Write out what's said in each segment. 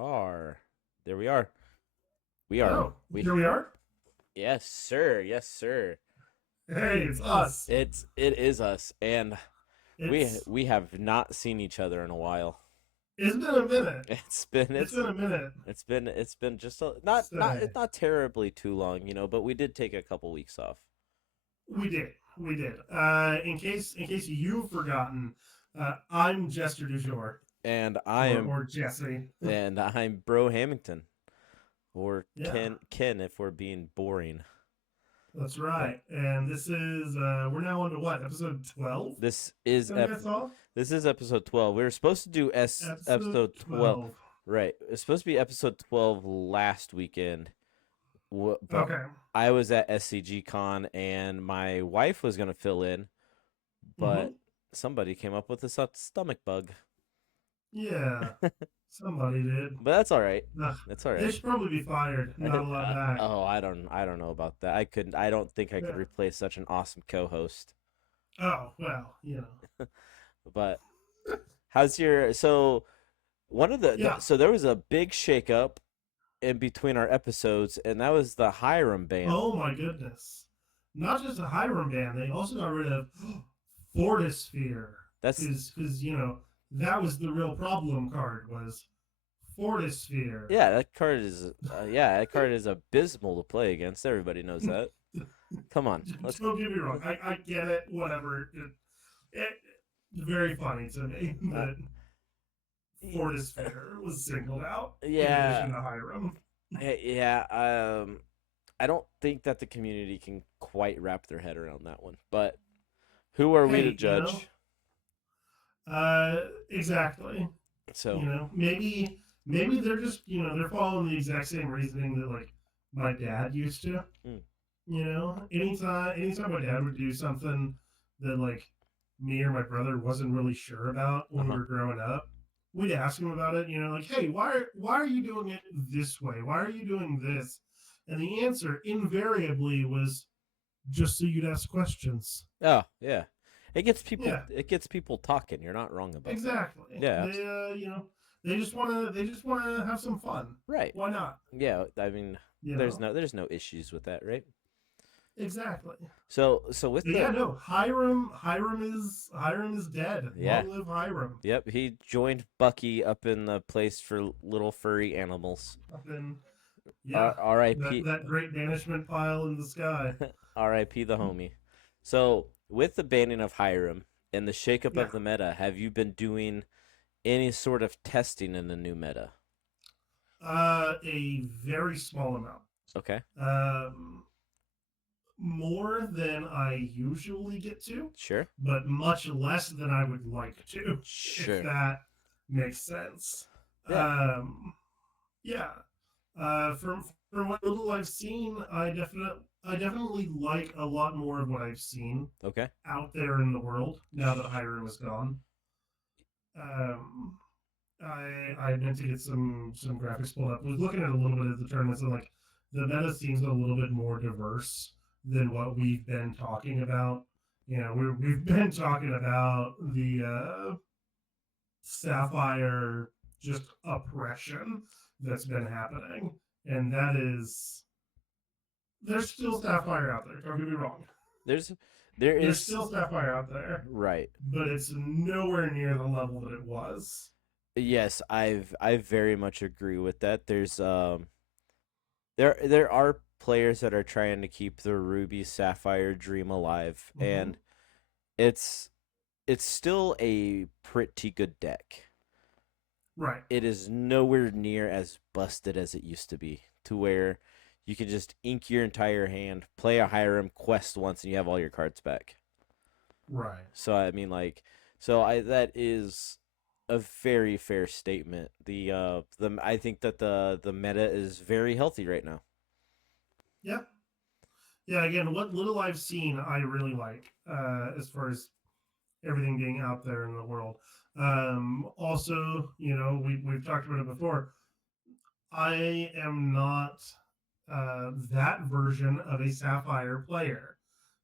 are. There we are. We are. Oh, here we are. Yes, sir. Yes, sir. Hey, it's us. It is us, and It's we have not seen each other in a while. it's been a minute. It's been It's been a minute. it's been just Say. not terribly too long, but we did take a couple weeks off. We did. We did. In case you've forgotten, I'm Jester Dujour. And I am or Jesse. and I'm Brohammington. Or Yeah. Ken if we're being boring. That's right. And this is we're now on to what, episode 12? This is episode 12. We were supposed to do episode 12. Right. It was supposed to be episode 12 last weekend. But Okay. I was at SCG Con and my wife was going to fill in, but somebody came up with a stomach bug. Yeah. Somebody did. But that's all right. That's all right. They should probably be fired. Not a lot back. Oh, I don't know about that. I don't think I could replace such an awesome co-host. Oh, well, But how's your so there was a big shakeup in between our episodes, and that was the Hiram ban. Oh my goodness. Not just a Hiram ban, they also got rid of Fortisphere. That's because that was the real problem card, was Fortisphere. Yeah, that card is abysmal to play against. Everybody knows that. Come on. Don't get me wrong. I get it, whatever. It's very funny to me that Fortisphere was singled out. Yeah. In addition to Hiram. Yeah, I don't think that the community can quite wrap their head around that one. But who are we to judge? Exactly. So maybe they're just they're following the exact same reasoning that like my dad used to. Anytime my dad would do something that like me or my brother wasn't really sure about when we were growing up, we'd ask him about it. Like, hey, why are you doing it this way? Why are you doing this? And the answer invariably was just so you'd ask questions. Oh yeah. It gets people talking. You're not wrong about exactly. That. Yeah. They just want to have some fun. Right. Why not? Yeah, I mean, there's no issues with that, right? Exactly. So with Hiram is dead. Yeah. Long live Hiram. Yep, he joined Bucky up in the place for little furry animals. Up in R.I.P. That great banishment pile in the sky. R.I.P. the homie. So with the banning of Hiram and the shakeup of the meta, have you been doing any sort of testing in the new meta? A very small amount. Okay. More than I usually get to. Sure. But much less than I would like to. Sure. If that makes sense. Yeah. From what little I've seen, I definitely like a lot more of what I've seen. Okay. Out there in the world now that Hiram is gone. I meant to get some graphics pulled up. I was looking at a little bit of the tournaments, and like the meta seems a little bit more diverse than what we've been talking about. We've been talking about the Sapphire just oppression that's been happening, and that is there's still Sapphire out there. Don't get me wrong. There's still Sapphire out there, right? But it's nowhere near the level that it was. Yes, I very much agree with that. There's there are players that are trying to keep the Ruby Sapphire dream alive, and it's still a pretty good deck. Right. It is nowhere near as busted as it used to be, to where you can just ink your entire hand, play a Hiram, quest once, and you have all your cards back. Right. So I mean, that is a very fair statement. I think that the meta is very healthy right now. Yep. Yeah. Again, what little I've seen, I really like as far as everything being out there in the world. Also, we've talked about it before. I am not that version of a Sapphire player,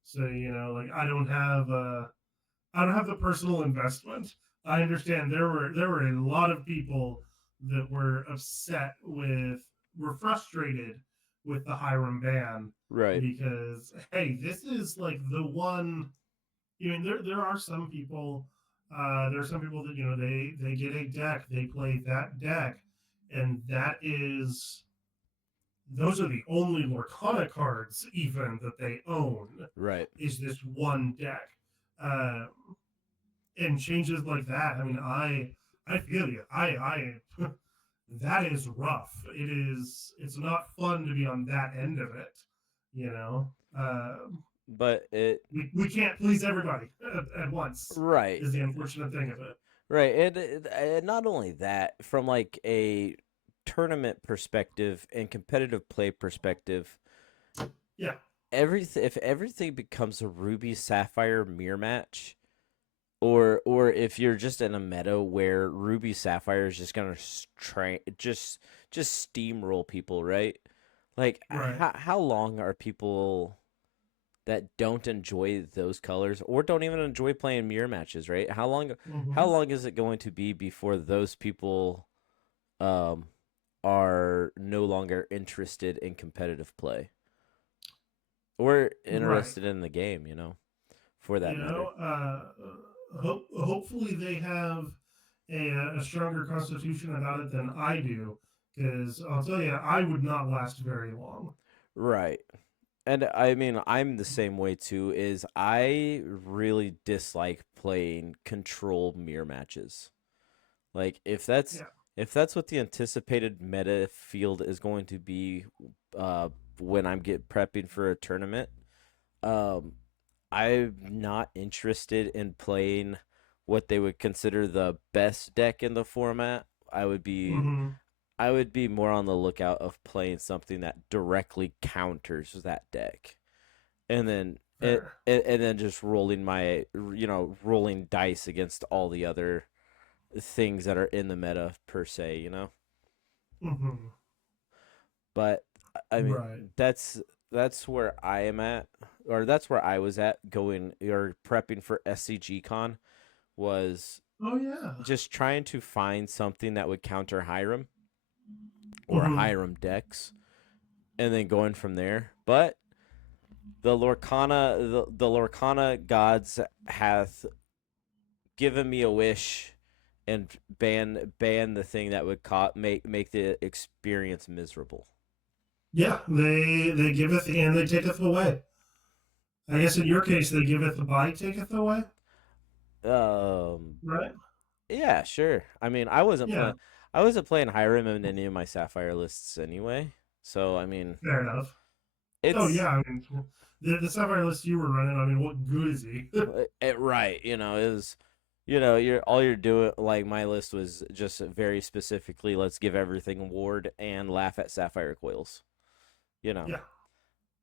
so I don't have the personal investment. I understand there were a lot of people that were upset with, were frustrated with the Hiram ban, Right. because hey, this is like the one. I mean, there are some people. There are some people that, they get a deck, they play that deck, and that is, those are the only Lorcana cards even that they own. Right. Is this one deck, um, and changes like that. I mean, I feel you. I that is rough. It is. It's not fun to be on that end of it. You know. But it We can't please everybody at once. right. Is the unfortunate thing of it. Right. And not only that, from like a tournament perspective and competitive play perspective, Yeah. if everything becomes a Ruby Sapphire mirror match, or if you're just in a meta where Ruby Sapphire is just gonna try just steamroll people, right? Like Right. how long are people that don't enjoy those colors or don't even enjoy playing mirror matches, right? How Mm-hmm. long is it going to be before those people um are no longer interested in competitive play or Right. interested in the game, for that You matter? know. Hopefully they have a stronger constitution about it than I do, because I'll tell you, I would not last very long. Right. And I mean, I'm the same way too. Is I really dislike playing control mirror matches. Like Yeah. if that's what the anticipated meta field is going to be, uh, when I'm prepping for a tournament, um, I'm not interested in playing what they would consider the best deck in the format. Mm-hmm. I would be more on the lookout of playing something that directly counters that deck, and then Fair. and then just rolling rolling dice against all the other things that are in the meta per se. Mm-hmm. But I mean, Right. that's where I am at, or that's where I was at going or prepping for SCG Con, was Oh yeah. just trying to find something that would counter Hiram or Mm-hmm. Hiram decks, and then going from there. But the Lorcana gods hath given me a wish and ban the thing that would make the experience miserable. Yeah. They giveth and they taketh away. I guess in your case, they giveth by taketh away. Um, Right. yeah, sure. I mean, Yeah. I wasn't playing Hiram in any of my Sapphire lists anyway. So I mean, Fair enough. Oh it's yeah. I mean, the Sapphire list you were running. I mean, what good is he? right. It was, you're doing, like, my list was just very specifically, let's give everything ward and laugh at Sapphire coils. You know, Yeah.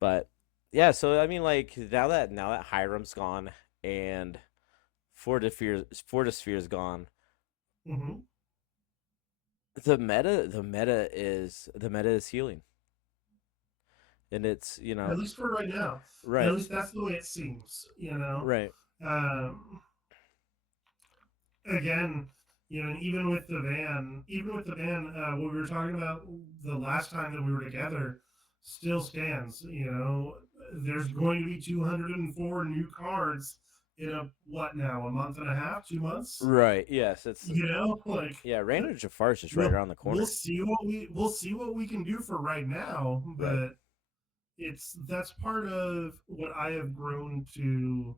but yeah. So I mean, like, now that Hiram's gone and Fortisphere's gone, Mm-hmm. the meta is healing, and it's At least for right now. At right, least that's the way it seems. right, Um, Again, and even with the van, what we were talking about the last time that we were together, still stands. There's going to be 204 new cards in what now, a month and a half, 2 months. right. Yes, it's Like yeah. Reign of Jafar is just right we'll around the we'll corner. see what we can do for right now, Right, but that's part of what I have grown to.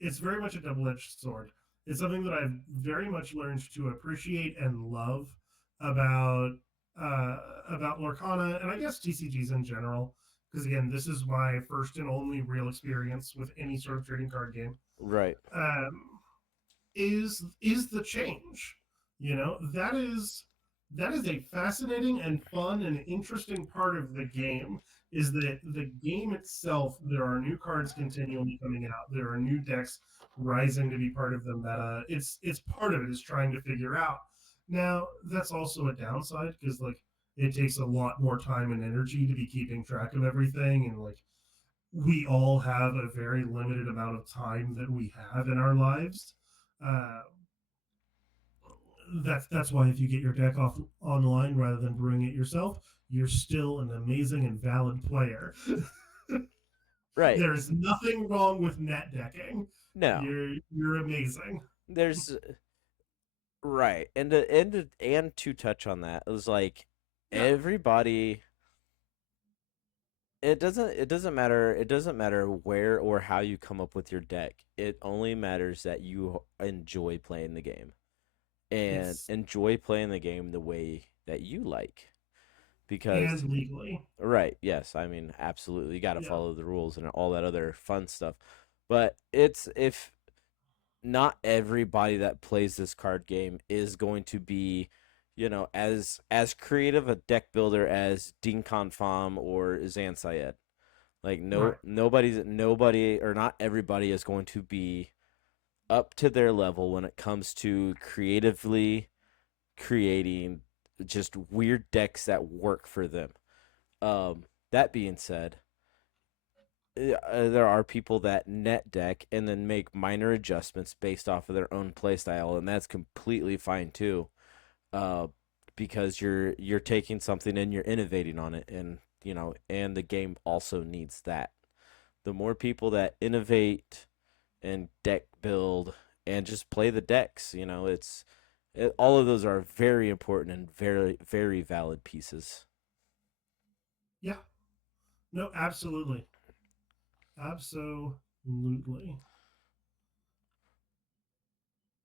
It's very much a double-edged sword. It's something that I've very much learned to appreciate and love about uh, about Lorcana, and I guess TCGs in general. Because again, this is my first and only real experience with any sort of trading card game. right, Um, is the change? That is a fascinating and fun and interesting part of the game. Is that the game itself? There are new cards continually coming out. There are new decks rising to be part of the meta. It's part of it is trying to figure out. Now that's also a downside, because like it takes a lot more time and energy to be keeping track of everything, and like we all have a very limited amount of time that we have in our lives. Uh, that's why if you get your deck off online rather than brewing it yourself, you're still an amazing and valid player. Right. There's nothing wrong with net decking. No. You're amazing. There's right. And to touch on that, it was like Yeah. everybody it doesn't matter where or how you come up with your deck. It only matters that you enjoy playing the game and Yes. enjoy playing the game the way that you like. Because And legally. right, yes, I mean absolutely you got to Yeah. follow the rules and all that other fun stuff. But it's if not everybody that plays this card game is going to be, as creative a deck builder as Dean Confam or Zan Syed. Like Right. nobody or not everybody is going to be up to their level when it comes to creatively creating just weird decks that work for them. That being said, there are people that net deck and then make minor adjustments based off of their own playstyle, and that's completely fine too. Uh, because you're taking something and you're innovating on it, and and the game also needs that. The more people that innovate and deck build and just play the decks, all of those are very important and very very valid pieces. Yeah. No, absolutely. Absolutely.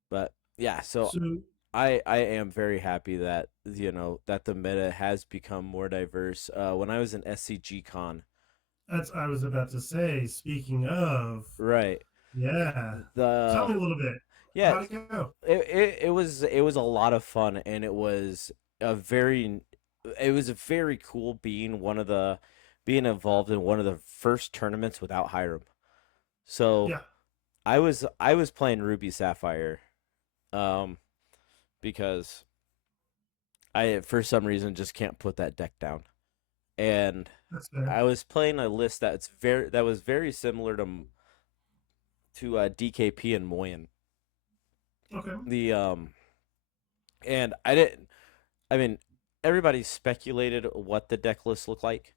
But yeah, so So I am very happy that that the meta has become more diverse. When I was in SCG Con, that's I was about to say, speaking of, right, yeah. Tell the me a little bit. yeah, How'd it go? it was a lot of fun, and a very it was very cool being involved in one of the first tournaments without Hiram. So Yeah. I was playing Ruby Sapphire, um, because I for some reason just can't put that deck down. And That's fair. I was playing a list that was very similar to DKP and Moyen. Okay. The and I didn't. I mean, everybody speculated what the deck list looked like,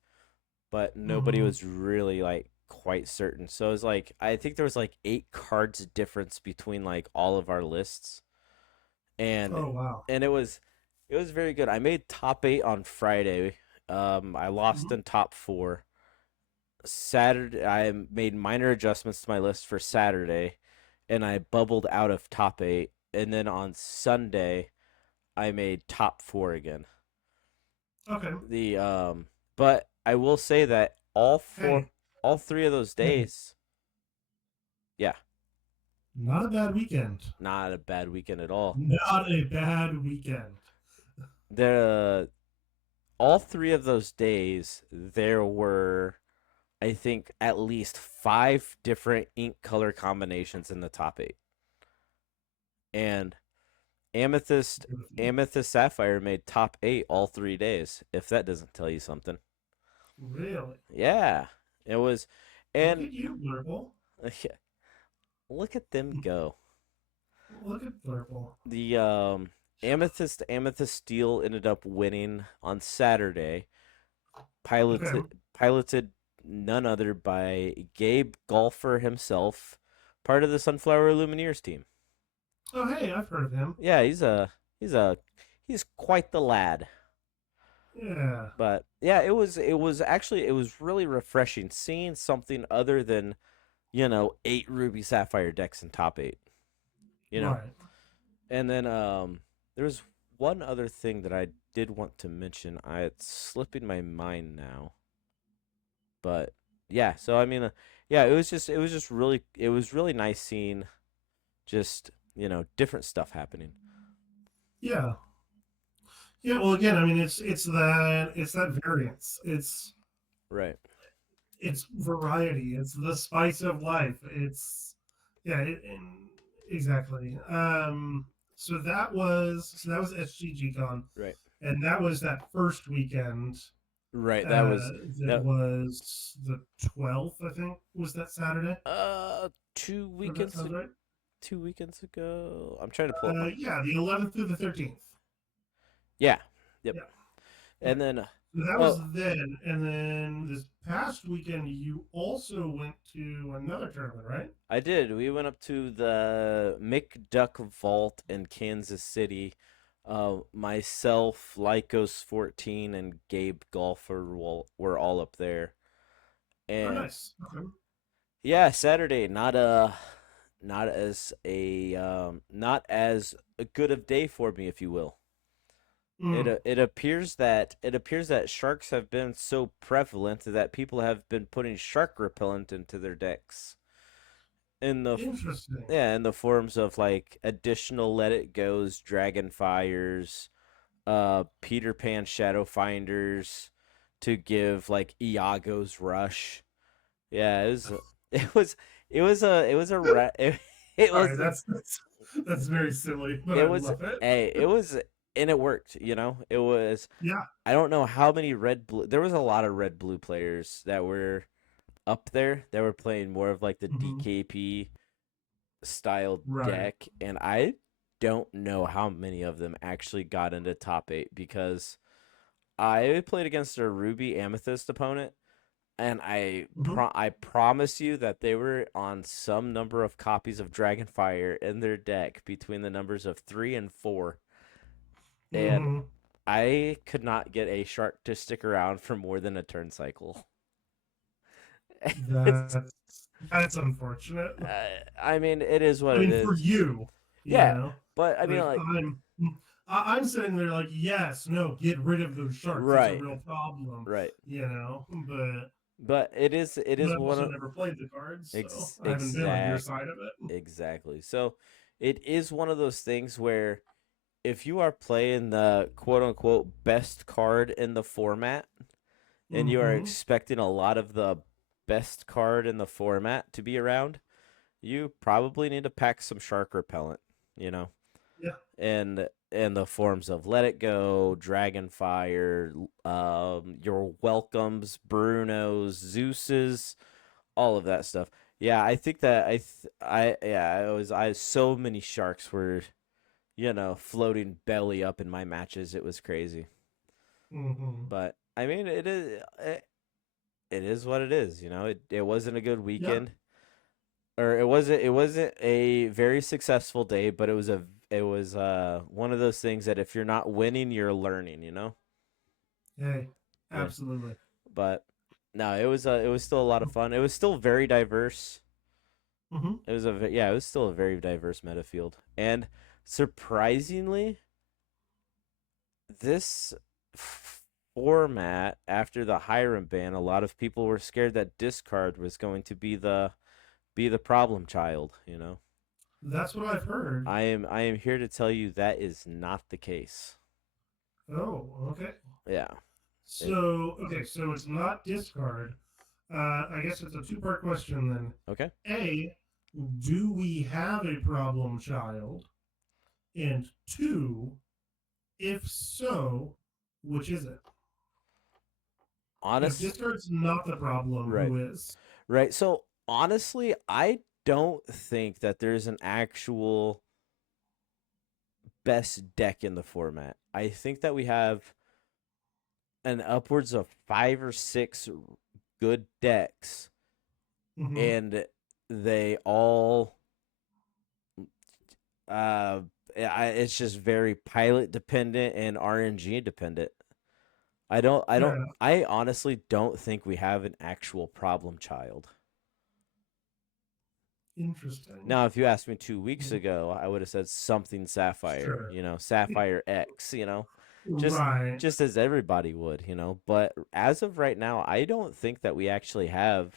but nobody Mm-hmm. was really like quite certain. So it was like I think there was like 8 cards difference between like all of our lists, and Oh wow. it was very good. I made top 8 on Friday. I lost Mm-hmm. in top 4. Saturday, I made minor adjustments to my list for Saturday, and I bubbled out of top 8. And then on Sunday, I made top 4 again. Okay. But I will say that Hey, all 3 of those hey, days, yeah, not a bad weekend. not a bad weekend at all. Not a bad weekend. The all 3 of those days, there were, I think, at least 5 different ink color combinations in the top 8, and Amethyst Amethyst Sapphire made top 8 all 3 days. If that doesn't tell you something. Really? Yeah. It was Look and at you, Blurple. look at them go. Look at Blurple. The Amethyst Steel ended up winning on Saturday, Okay. piloted none other by Gabe Golfer himself, part of the Sunflower Illumineers team. Oh, hey, I've heard of him. Yeah, he's a he's quite the lad. Yeah. But yeah, it was really refreshing seeing something other than 8 Ruby Sapphire decks in top 8. You know, Right. and then there's one other thing that I did want to mention. It's slipping my mind now, but yeah. So I mean, yeah, it was really nice seeing just different stuff happening. Yeah. Yeah. Well, again, I mean, it's that variance. Right. It's variety. It's the spice of life. Yeah. Exactly. So that was SCG Con, Right. and that was that first weekend. Right. That That was the 12th, I think, was that Saturday. two If that weekends sounds right. 2 weekends ago? I'm trying to pull up my. Yeah, the 11th through the 13th. Yeah. Yep. Yeah. And then. So that was Oh, then, and then this past weekend you also went to another tournament, right? I did. We went up to the McDuck Vault in Kansas City. Myself, Lycos 14, and Gabe Golfer were all up there. Oh, And nice. Okay. yeah, Saturday, not as a good of day for me, if you will. Mm. It appears that sharks have been so prevalent that people have been putting shark repellent into their decks. In the Interesting. Yeah, in the forms of like additional Let It Goes, Dragon Fires, Peter Pan Shadow Finders to give like Iago's Rush. Yeah, it was it All right, was that's very silly, but it I was love it. hey, it was and it worked, you know. It was Yeah. I don't know how many red blue there was a lot of red blue players that were up there that were playing more of like the Hmm. DKP style Right. deck, and I don't know how many of them actually got into top 8 because I played against a Ruby Amethyst opponent, and Hmm. I promise you that they were on some number of copies of Dragonfire in their deck between the numbers of 3 and 4, and Hmm. I could not get a shark to stick around for more than a turn cycle. It's That's unfortunate. I mean, it is what I it mean, for is. you Yeah, know, but I mean, like like, I'm sitting there like, yes, no, get rid of those sharks. It's a right, real problem, right. you know. But It is I've one also of never played the cards, so ex I haven't been on your exact side of it. exactly. So it is one of those things where if you are playing the quote unquote best card in the format and you are Hmm. expecting a lot of the best card in the format to be around, you probably need to pack some shark repellent, you know. Yeah. And in the forms of Let It Go, Dragonfire, your Welcomes, Brunos, Zeus's, all of that stuff. Yeah, I think that I so many sharks were, floating belly up in my matches. It was crazy. Hmm. But I mean, it is what it is, It wasn't a good Yeah. weekend, or it wasn't a very successful day, but it was one of those things that if you're not winning, you're learning. Hey, Yeah. absolutely. But no, it was still a lot of fun. It was still very diverse. Hmm. It was still a very diverse meta field. And surprisingly, this format after the Hiram ban, a lot of people were scared that discard was going to be the problem child. That's what I've heard. I am here to tell you that is not the case. Oh, okay. Yeah. It, So it's not discard. I guess it's a two-part question then. okay. A, do we have a problem child? And two, if so, which is it? If Honest discard's not the problem, right. who is? Right. So honestly, I don't think that there's an actual best deck in the format. I think that we have an upwards of 5 or 6 good decks, Mm-hmm. and they all it's just very pilot dependent and RNG dependent. Fair enough. I honestly don't think we have an actual problem child. Interesting. Now, if you asked me 2 weeks Mhm. ago, I would have said something Sapphire, Sure. Sapphire X, just Right. just as everybody would. But as of right now, I don't think that we actually have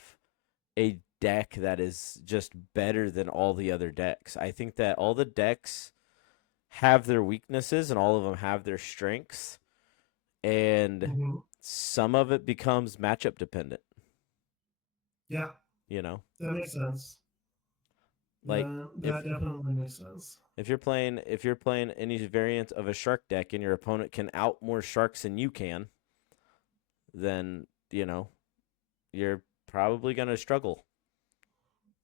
a deck that is just better than all the other decks. I think that all the decks have their weaknesses and all of them have their strengths, and Hmm. some of it becomes matchup dependent, Yeah, you know? that makes sense. Like That definitely makes sense. if you're playing any variant of a shark deck and your opponent can out more sharks than you can, then, you're probably going to struggle,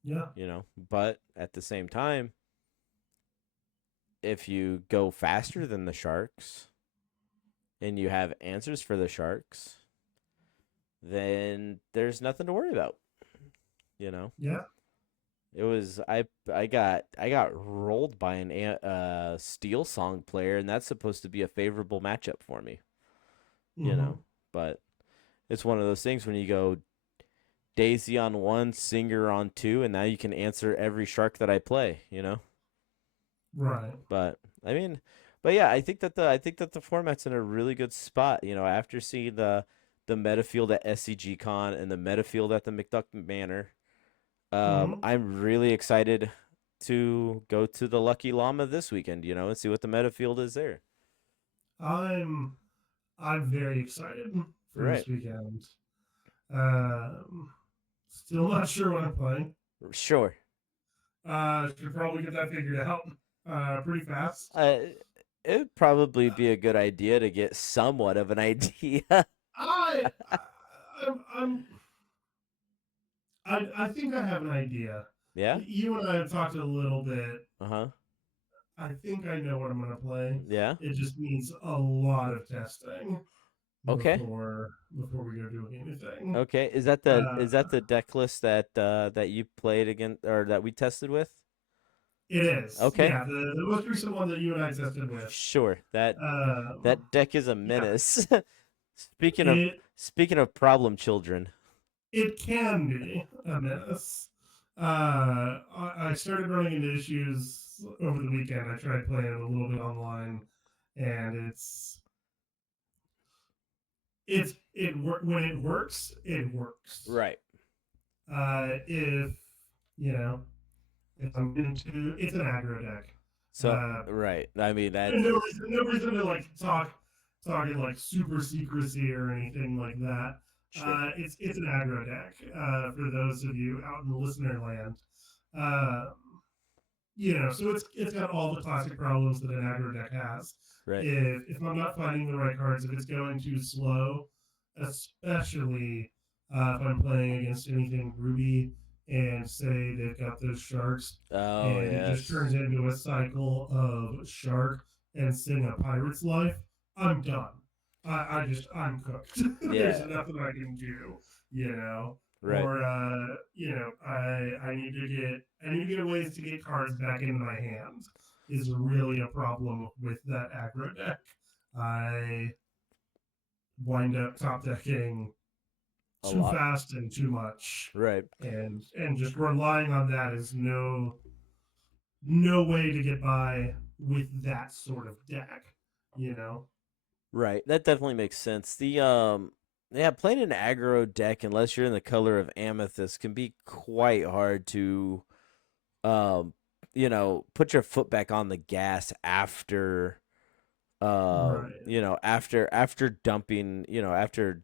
Yeah. But at the same time, if you go faster than the sharks and you have answers for the sharks, then there's nothing to worry about. You know? Yeah. It was I got rolled by an Steel Song player, and that's supposed to be a favorable matchup for me. You know, but it's one of those things when you go Daisy on 1, Singer on 2, and now you can answer every shark that I play. You know, Right. but I mean, but yeah, I think that the format's in a really good spot. You know, after seeing the meta field at SCG Con and the meta field at the McDuck Manor. I'm really excited to go to the Lucky Llama this weekend, you know, and see what the meta field is there. I'm very excited for Right. this weekend. Still not sure what I'm playing. Sure. Should probably get that figured out pretty fast. It'd probably be a good idea to get somewhat of an idea. I think I have an idea. Yeah? You and I have talked a little bit. Uh-huh. I think I know what I'm going to play. Yeah? It just needs a lot of testing Okay. before we go doing anything. Okay. Is that the deck list that you played against or that we tested with? It is. Okay. Yeah, the most recent one that you and I tested with. Sure. That deck is a menace. Yeah. Speaking of problem children. It can be a menace. I started running into issues over the weekend. I tried playing a little bit online, and when it works, it works. Right. If I'm into, it's an aggro deck. So right. I mean that. No reason to like talking like super secrecy or anything like that. Sure. It's an aggro deck for those of you out in the listener land. So it's got all the classic problems that an aggro deck has. Right. If I'm not finding the right cards, if it's going too slow, especially if I'm playing against anything Ruby and say they've got those sharks, and it just turns into a cycle of shark and sing a pirate's life, I'm done. I'm cooked. Yeah. There's nothing I can do, Right. Or I need to get ways to get cards back into my hand is really a problem with that aggro deck. I wind up top decking too fast and too much. Right. And just relying on that is no way to get by with that sort of deck, Right. That definitely makes sense. The playing an aggro deck unless you're in the color of amethyst can be quite hard to put your foot back on the gas after after dumping, after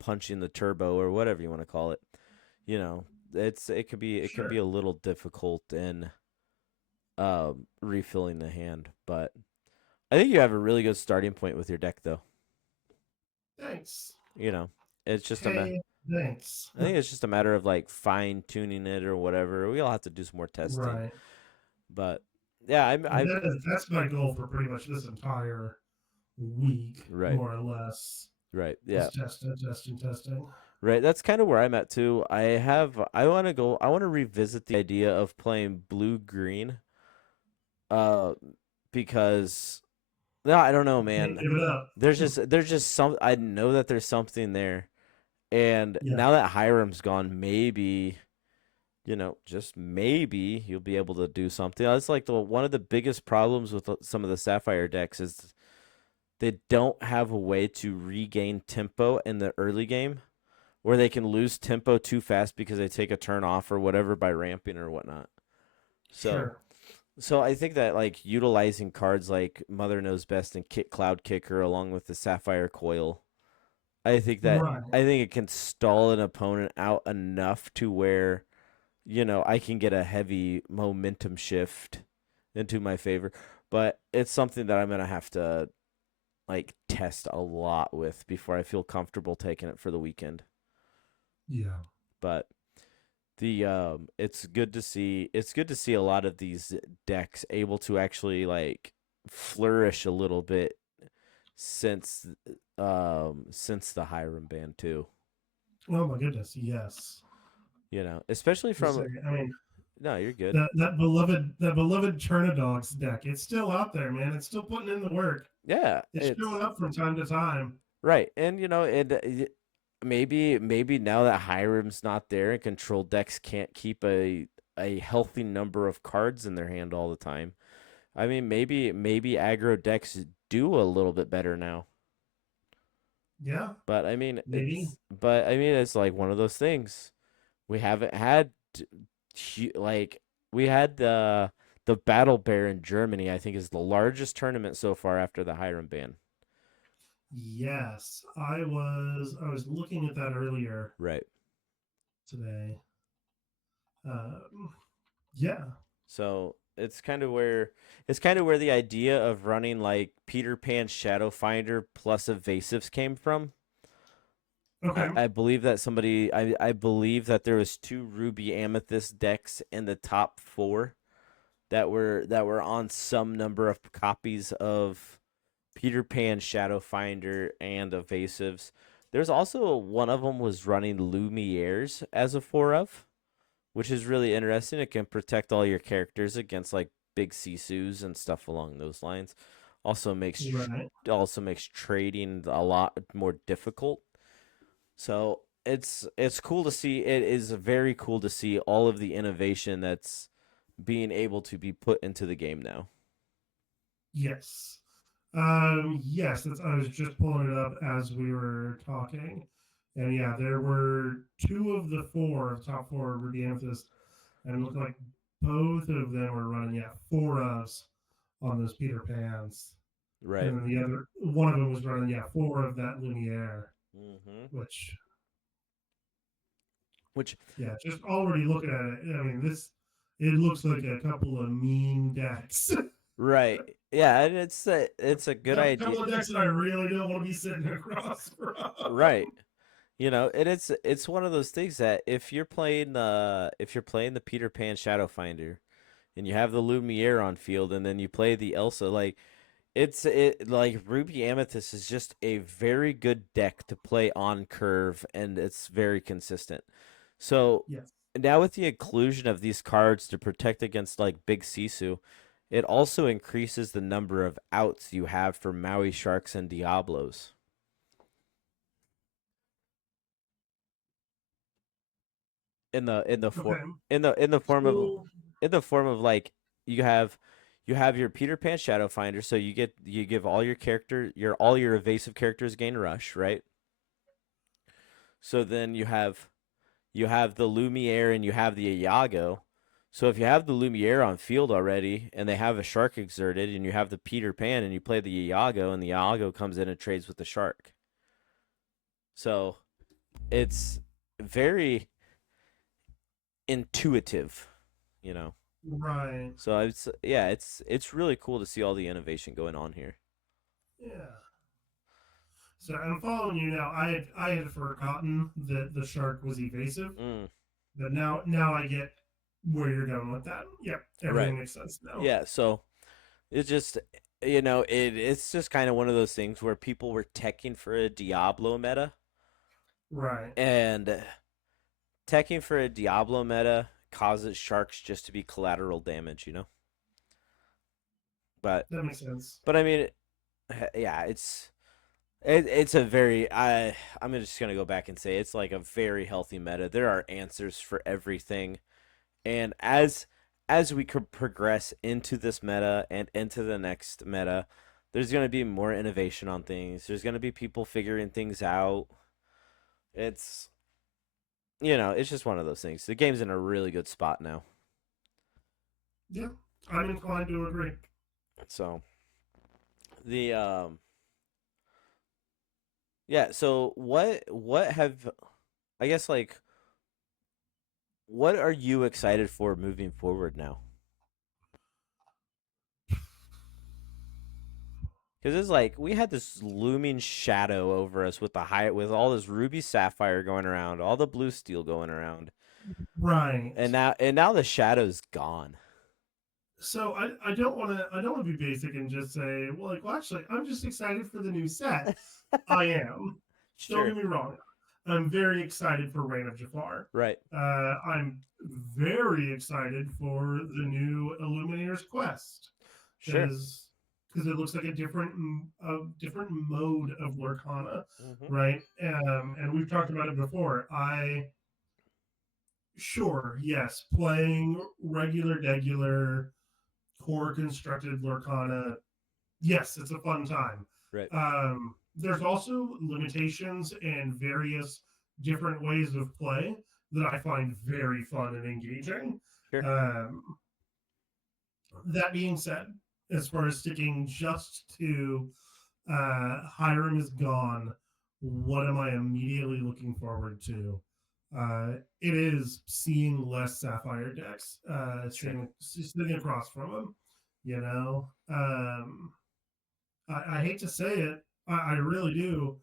punching the turbo or whatever you want to call it. It could be a little difficult in refilling the hand, but I think you have a really good starting point with your deck, though. Thanks. It's just thanks. I think it's just a matter of like fine tuning it or whatever. We'll have to do some more testing. Right. But yeah, that's my goal for pretty much this entire week, right? More or less. Right. Yeah. Testing. Right. That's kind of where I'm at too. I want to revisit the idea of playing blue-green. Because no, I don't know, man. Give it up. There's just some. I know that there's something there, and now that Hiram's gone, maybe, just maybe you'll be able to do something. It's like one of the biggest problems with some of the Sapphire decks is they don't have a way to regain tempo in the early game, where they can lose tempo too fast because they take a turn off or whatever by ramping or whatnot. So. Sure. So I think that like utilizing cards like Mother Knows Best and Cloud Kicker along with the Sapphire Coil, I think it can stall an opponent out enough to where, I can get a heavy momentum shift into my favor. But it's something that I'm gonna have to like test a lot with before I feel comfortable taking it for the weekend. Yeah. But it's good to see a lot of these decks able to actually like flourish a little bit since since the Hiram ban too. Oh my goodness, yes. You know, especially Just from I mean, no, you're good. that beloved Turnidogs deck, it's still out there, man. It's still putting in the work. Yeah, It's showing it's up from time to time. right. And you know, maybe now that Hiram's not there and control decks can't keep a healthy number of cards in their hand all the time. I mean, maybe aggro decks do a little bit better now. Yeah, But I mean, maybe. it's like one of those things. We haven't had like we had the Battle Bear in Germany, I think is the largest tournament so far after the Hiram ban. Yes, I was looking at that earlier Right. today. Um, yeah, So it's kind of where the idea of running like Peter Pan Shadow Finder plus evasives came from. okay. I believe that I believe that there was two Ruby Amethyst decks in the top four that were on some number of copies of Peter Pan Shadow Finder and evasives. There's also one of them was running Lumineers as a four of, which is really interesting. It can protect all your characters against like big Sisus and stuff along those lines. Right. Also makes trading a lot more difficult. So it's cool to see. It is very cool to see all of the innovation that's being able to be put into the game now. Yes. Yes, I was just pulling it up as we were talking. And yeah, there were two of the top four Ruby Amethyst, and it looked like both of them were running, yeah, four ofs on those Peter Pans. Right. And then the other one of them was running, yeah, four of that Lumiere, Mm-hmm. which Which yeah, just already looking at it, I mean it looks like a couple of mean decks. right. Yeah, and it's a good A idea. couple of decks that I really don't want to be sitting across from. Right. You know, and it's one of those things that if you're playing the Peter Pan Shadow Finder and you have the Lumiere on field and then you play the Elsa, like it like Ruby Amethyst is just a very good deck to play on curve and it's very consistent. So Yes. now with the inclusion of these cards to protect against like big Sisu, it also increases the number of outs you have for Maui Sharks and Diablos. In the for Okay. in the form of So like you have your Peter Pan Shadow Finder, so you give all your all your evasive characters gain rush, right? So then you have the Lumiere and you have the Iago. So if you have the Lumiere on field already and they have a shark exerted and you have the Peter Pan and you play the Iago and the Iago comes in and trades with the shark. So it's very intuitive, you know. right. So it's really cool to see all the innovation going on here. Yeah. So I'm following you now. I had forgotten that the shark was evasive, Mm, but now I get where you're going with that. Yep, right. everything makes sense now. Yeah, so it's just you know, it's just kind of one of those things where people were teching for a Diablo meta Right. and teching for a Diablo meta causes sharks just to be collateral damage, you know? But That makes sense. I mean, yeah, it's a very I'm just gonna go back and say it's like a very healthy meta. There are answers for everything, and as we could progress into this meta and into the next meta, there's gonna be more innovation on things. There's gonna be people figuring things out. It's you know, it's just one of those things. The game's in a really good spot now. Yeah, I'm inclined to agree. So the yeah, so what have I guess like what are you excited for moving forward now? Because it's like we had this looming shadow over us with the high with all this ruby sapphire going around, all the blue steel going around. Right. And now the shadow's gone. So I don't want to be basic and just say, well, actually, I'm just excited for the new set. I am. Don't Sure. get me wrong. I'm very excited for Reign of Jafar. Right. I'm very excited for the new Illumineers quest Sure. because it looks like a different mode of Lorcana, Mm-hmm. right? And we've talked about it before. Yes, playing regular core constructed Lorcana, yes, it's a fun time. Right. There's also limitations and various different ways of play that I find very fun and engaging. Sure. That being said, as far as sticking just to Hiram is gone, what am I immediately looking forward to? It is seeing less Sapphire decks sitting across from him. You know, I hate to say it, I really do.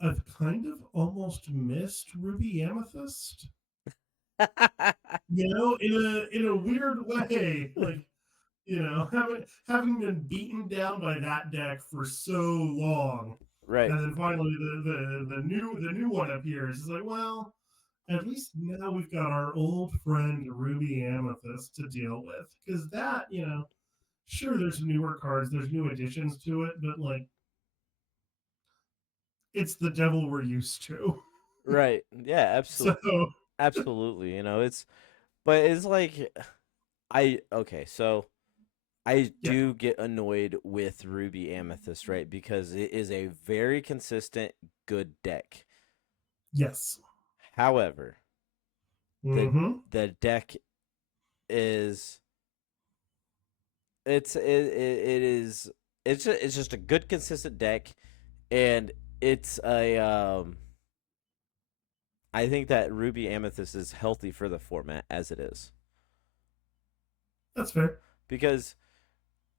I've kind of almost missed Ruby Amethyst. You know, in a weird way, like having been beaten down by that deck for so long, Right. and then finally the new one appears. It's like, well, at least now we've got our old friend Ruby Amethyst to deal with, because that, sure, there's newer cards, there's new additions to it, but like, it's the devil we're used to. Right. Yeah, So absolutely. But it's like so I yeah, do get annoyed with Ruby Amethyst, right? Because it is a very consistent good deck. yes, However, the mm-hmm. the deck is it is it's just a good consistent deck, and it's a I think that Ruby Amethyst is healthy for the format as it is. That's fair. Because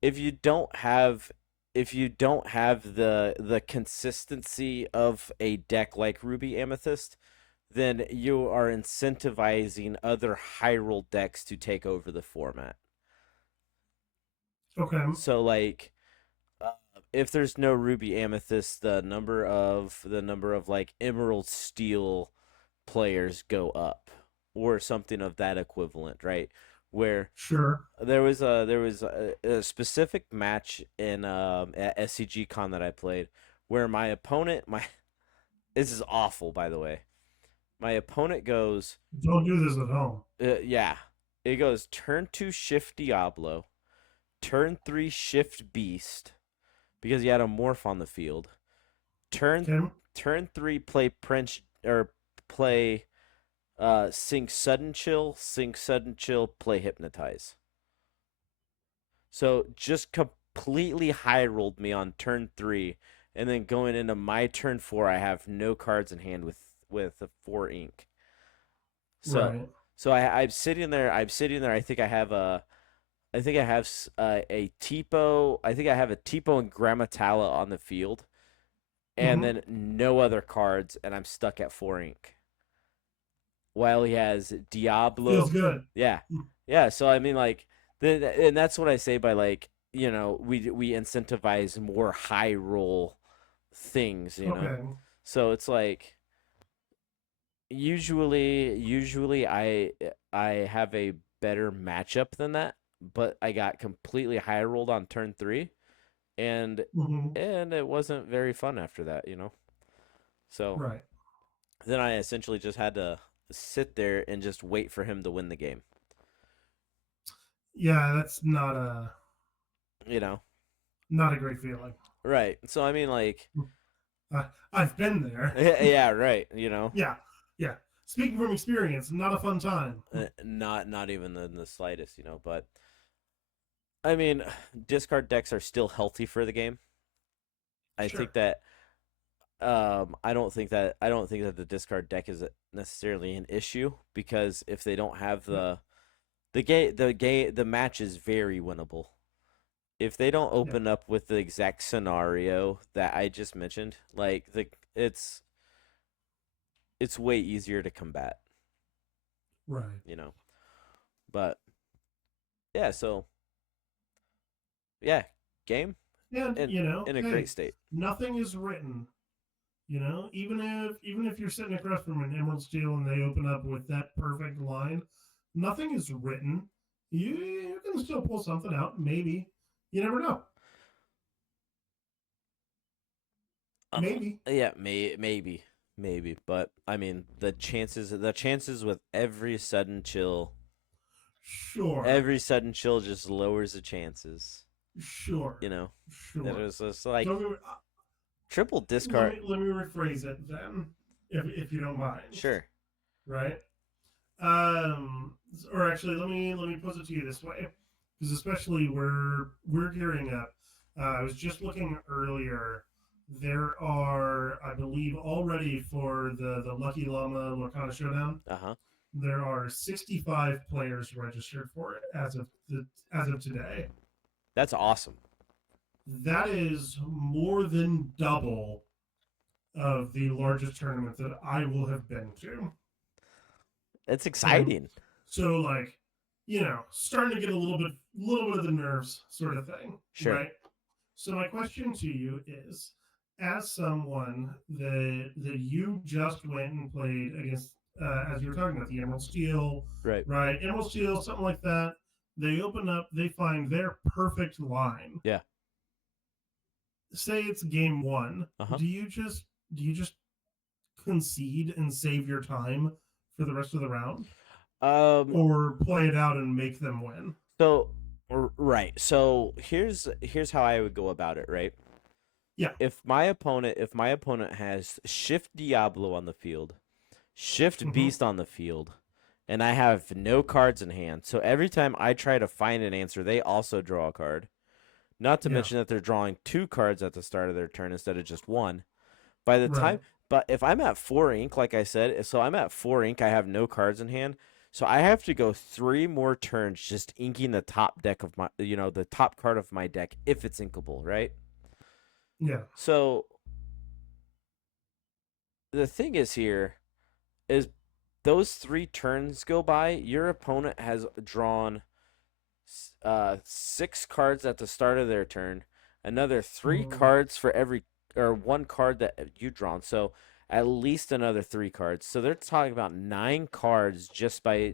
if you don't have the consistency of a deck like Ruby Amethyst, then you are incentivizing other high roll decks to take over the format. Okay, So like uh, if there's no Ruby Amethyst, the number of like Emerald Steel players go up, or something of that equivalent, right? Where sure. there was a specific match in at SCG Con that I played where my opponent my this is awful, by the way. My opponent goes Don't do this at home. yeah, it goes turn 2 shift Diablo, turn 3 shift Beast because he had a morph on the field. Turn Okay, turn 3 play Prince or play sync sudden chill, play hypnotize. So just completely high rolled me on turn 3, and then going into my turn 4, I have no cards in hand with a 4 ink. So right. I'm sitting there. I think I have a Tipo. I think I have a Tipo and Grammatala on the field, and Mm-hmm. then no other cards, and I'm stuck at 4 ink. While he has Feels Diablo. good. Yeah. Yeah, so I mean like and that's what I say by like, we incentivize more high roll things. Okay, So it's like usually I have a better matchup than that, but I got completely high rolled on turn 3, and mm-hmm. it wasn't very fun after that. So Right. then I essentially just had to sit there and just wait for him to win the game. Yeah, that's not a You know. great feeling. Right. So I mean like I've been there. yeah, right, Yeah, yeah. Speaking from experience, not a fun time. not even in the slightest. But I mean, discard decks are still healthy for the game. I Sure. think that I don't think that the discard deck is necessarily an issue, because if they don't have the match is very winnable. If they don't Yeah. open up with the exact scenario that I just mentioned, like it's way easier to combat. Right. you know. But yeah, so yeah, game And in a hey, great state. nothing is written. Even if you're sitting across from an Emerald Steel and they open up with that perfect line, nothing is written. You can still pull something out, maybe. You never know. Maybe. Yeah, maybe, but I mean the chances with Sure. every sudden chill just lowers the chances. Sure. You know, that Sure. is just like Don't get triple let discard. me let me rephrase it then, if you don't mind. Sure. Right. Or actually, let me pose it to you this way, because especially we're gearing up. I was just looking earlier. There are, I believe, already for the Lucky Llama Lorcana Showdown. Uh-huh. There are 65 players registered for it as of today. That's awesome. That is more than double of the largest tournament that I will have been to. It's exciting. And so, like, starting to get a little bit of the nerves sort of thing. Sure. Right. So my question to you is, as someone that you just went and played against, as you were talking about the Emerald Steel, Right. Emerald Steel, something like that. They open up, they find their perfect line. Yeah. Say it's game one. Uh-huh. Do you just concede and save your time for the rest of the round? Or play it out and make them win? So right. So here's how I would go about it, right? Yeah. If my opponent has Shift Diablo on the field, Shift Beast on the field, and I have no cards in hand, so every time I try to find an answer, they also draw a card. Not to mention that they're drawing 2 cards at the start of their turn instead of just 1. By the time, but if I'm at 4 ink, like I said, so I'm at 4 ink, I have no cards in hand. So I have to go 3 more turns just inking the top deck of my, the top card of my deck if it's inkable, right? Yeah. So the thing is here is those 3 turns go by, your opponent has drawn 6 cards at the start of their turn, another 3 cards for every, or 1 card that you drawn. So at least another 3 cards. So they're talking about 9 cards just by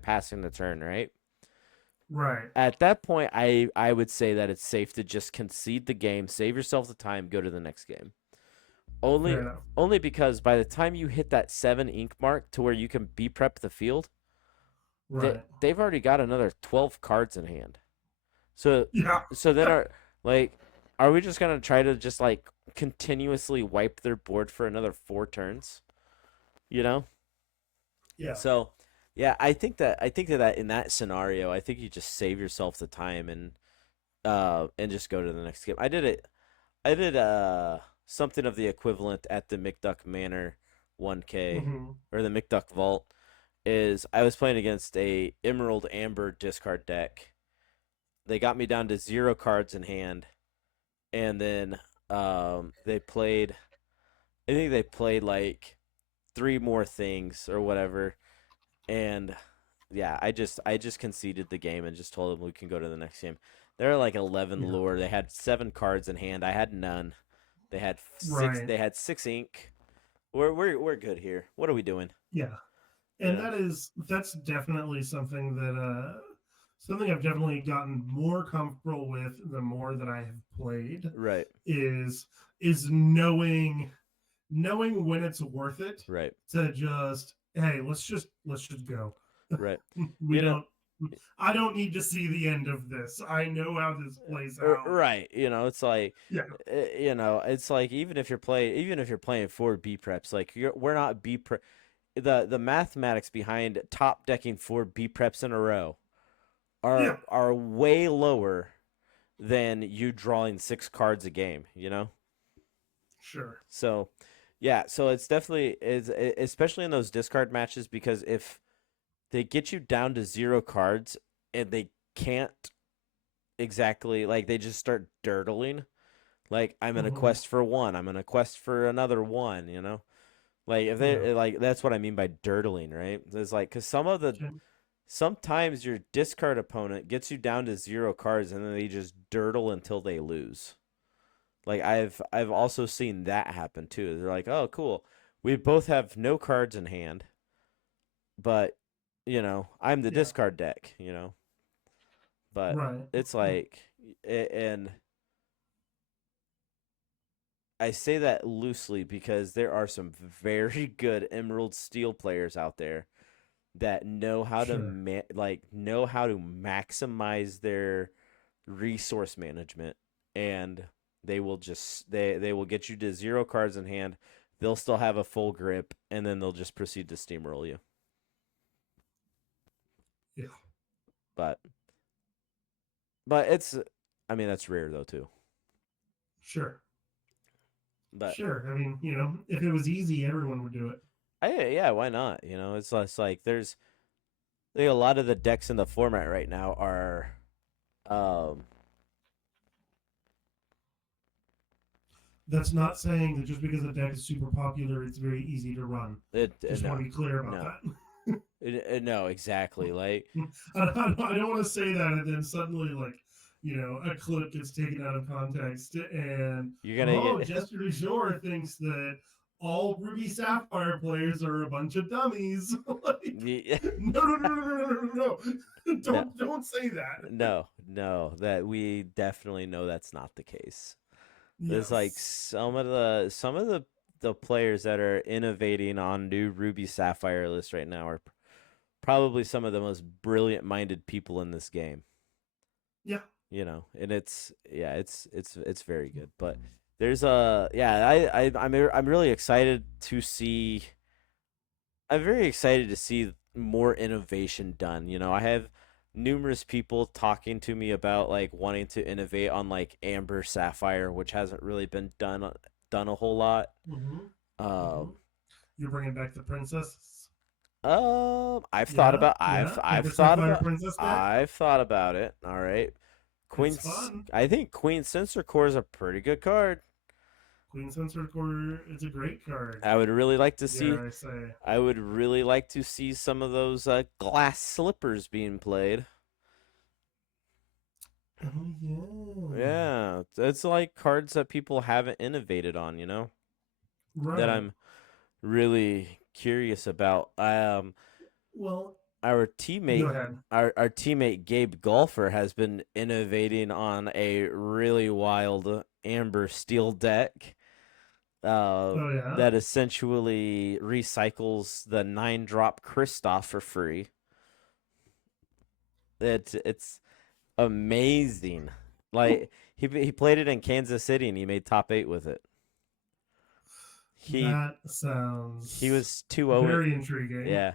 passing the turn, right? Right. At that point, I would say that it's safe to just concede the game, save yourself the time, go to the next game. Only because by the time you hit that 7 ink mark to where you can prep the field, they've already got another 12 cards in hand. So then are we just gonna try to just like continuously wipe their board for another 4 turns? Yeah. So yeah, I think that in that scenario, I think you just save yourself the time and just go to the next game. I did something of the equivalent at the McDuck Manor 1K or the McDuck Vault. Is I was playing against a Emerald Amber discard deck. They got me down to 0 cards in hand, and then they played. I think they played like 3 more things or whatever, and yeah, I just conceded the game and just told them we can go to the next game. They're like 11 lore. They had 7 cards in hand. I had none. They had 6. They had 6 ink. We're good here. What are we doing? Yeah. And that's definitely something that something I've definitely gotten more comfortable with the more that I have played. Right. Is knowing when it's worth it. Right. To just, hey, let's just go. Right. I don't need to see the end of this. I know how this plays out. Right. It's like it's like even if you're playing 4 B preps, like we're not B prep. The mathematics behind top decking 4 B preps in a row are way lower than you drawing 6 cards a game, Sure. So yeah, so it's definitely especially in those discard matches, because if they get you down to 0 cards and they can't exactly, like, they just start dirtling, like, I'm in a quest for 1, I'm in a quest for another 1, Like if Yeah. they like that's what I mean by dirtling, right? It's like because sometimes your discard opponent gets you down to 0 cards and then they just dirtle until they lose. Like I've also seen that happen too. They're like, oh cool, we both have no cards in hand, but I'm the Yeah. discard deck, but Right. it's like, and I say that loosely because there are some very good Emerald Steel players out there that know how to Sure. know how to maximize their resource management, and they will get you to 0 cards in hand. They'll still have a full grip, and then they'll just proceed to steamroll you. Yeah. But I mean that's rare though too. Sure. But Sure. I mean, if it was easy, everyone would do it. yeah, why not? It's less like I think a lot of the decks in the format right now are um That's not saying that just because a deck is super popular, it's very easy to run. Just want no to be clear about no that. no exactly like I don't want to say that and then suddenly, like, a clip gets taken out of context and, you're gonna oh, get Jester Dujour thinks that all Ruby Sapphire players are a bunch of dummies. Like, no. no Don't say that. no that we definitely know that's not the case. There's like Yes. some of the players that are innovating on new Ruby Sapphire lists right now are probably some of the most brilliant minded people in this game. Yeah. And it's very good. But there's I'm really excited to see. I'm very excited to see more innovation done. I have numerous people talking to me about like wanting to innovate on like Amber Sapphire, which hasn't really been done a whole lot. Mm-hmm. Mm-hmm. Um, You're bringing back the princesses. I've thought Yeah. about Yeah. Amber Sapphire Princess deck. I've thought about it. All right, It's fun. I think Queen Sensor Core is a pretty good card. Queen Sensor Core, it's a great card. I would really like to see. Dare I say? I would really like to see some of those glass slippers being played. Oh yeah. Yeah, it's like cards that people haven't innovated on, that Right. I'm really curious about. Well, Our go teammate, ahead. our teammate Gabegolfer has been innovating on a really wild Amber Steel deck. Oh yeah. That essentially recycles the 9-drop Kristoff for free. It's amazing. Like he played it in Kansas City and he made top 8 with it. He That he sounds was 2-0. very intriguing. Yeah.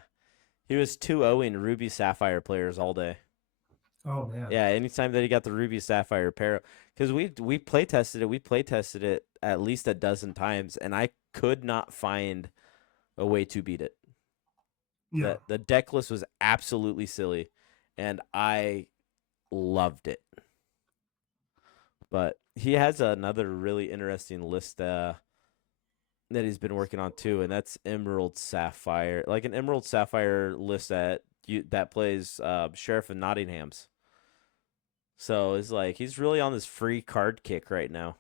He was 2-0 Ruby Sapphire players all day. Oh man. Yeah, anytime that he got the Ruby Sapphire pair, because we play tested it. We play tested it at least a dozen times, and I could not find a way to beat it. Yeah. The deck list was absolutely silly, and I loved it. But he has another really interesting list that he's been working on too, and that's Emerald Sapphire, like an Emerald Sapphire list that plays Sheriff of Nottingham's. So it's like he's really on this free card kick right now.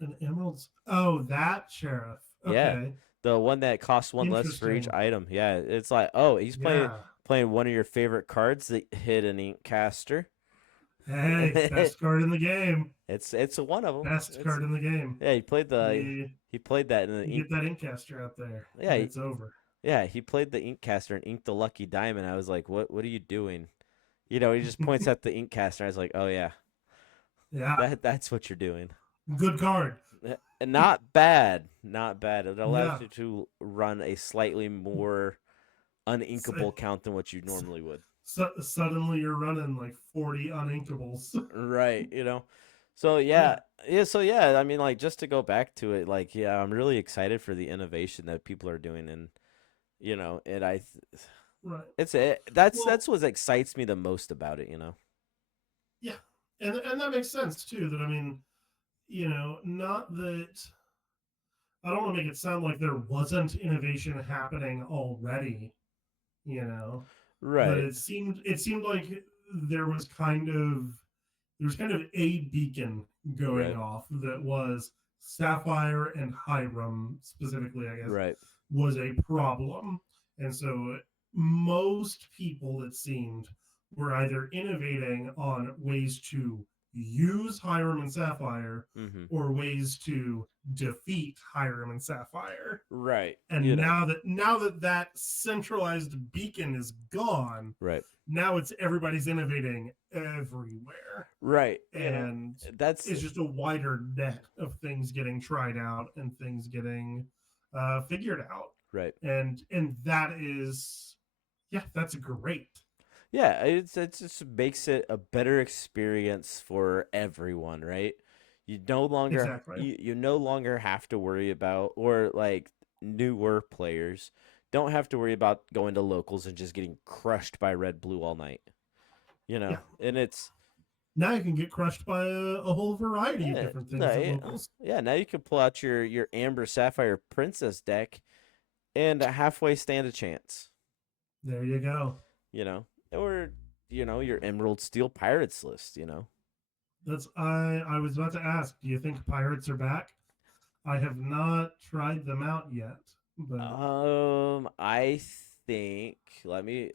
An emerald's. Oh, that sheriff. Yeah, Okay. the one that costs 1 less for each Interesting. item. Yeah, it's like, oh, he's Yeah. playing one of your favorite cards, the Hidden Ink Caster. Hey, best card in the game. It's one of them. Best card in the game. Yeah, You, he played that in the you ink. get that Inkcaster out there, Yeah, and it's over. yeah, he played the ink caster and inked the Lucky Diamond. I was like, what are you doing? He just points at the ink caster. I was like, oh yeah, Yeah. that's what you're doing. Good card. And not bad, not bad. It allows Yeah. you to run a slightly more uninkable count than what you normally would. Suddenly you're running like 40 uninkables. Right, So yeah. So yeah, I mean like just to go back to it, like yeah, I'm really excited for the innovation that people are doing and and Right. that's what excites me the most about it, Yeah. And that makes sense too. That I mean, not that I don't want to make it sound like there wasn't innovation happening already, but Right. it seemed like there was kind of a beacon going Right. off that was Sapphire and Hiram specifically, I guess, Right. was a problem. And so most people, it seemed, were either innovating on ways to use Hiram and Sapphire Mm-hmm. or ways to defeat Hiram and Sapphire. Right. And now that centralized beacon is gone, Right. now it's everybody's innovating everywhere. Right. And That's it's just a wider net of things getting tried out and things getting figured out. right. And that is, yeah, that's great. Yeah, it just makes it a better experience for everyone, right? Exactly. You no longer have to worry about, or like newer players don't have to worry about going to locals and just getting crushed by red blue all night. Yeah. And it's Now you can get crushed by a whole variety of yeah, different things no, at yeah, locals. yeah, now you can pull out your Amber Sapphire Princess deck and halfway stand a chance, There you go. or your Emerald Steel Pirates list. That's I was about to ask, do you think pirates are back? I have not tried them out yet, but I think let me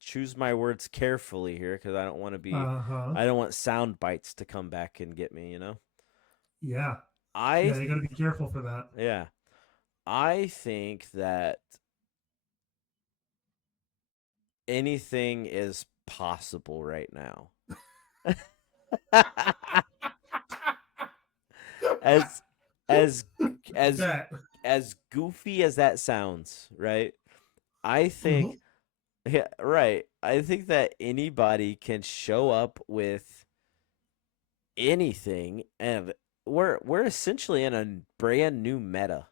choose my words carefully here because uh-huh. I don't want sound bites to come back and get me. Yeah. I Yeah, you got to be careful for that. yeah, I think that anything is possible right now. as as as Bet. as goofy as that sounds, right? I Mm-hmm. think yeah, right. I think that anybody can show up with anything, and we're essentially in a brand new meta,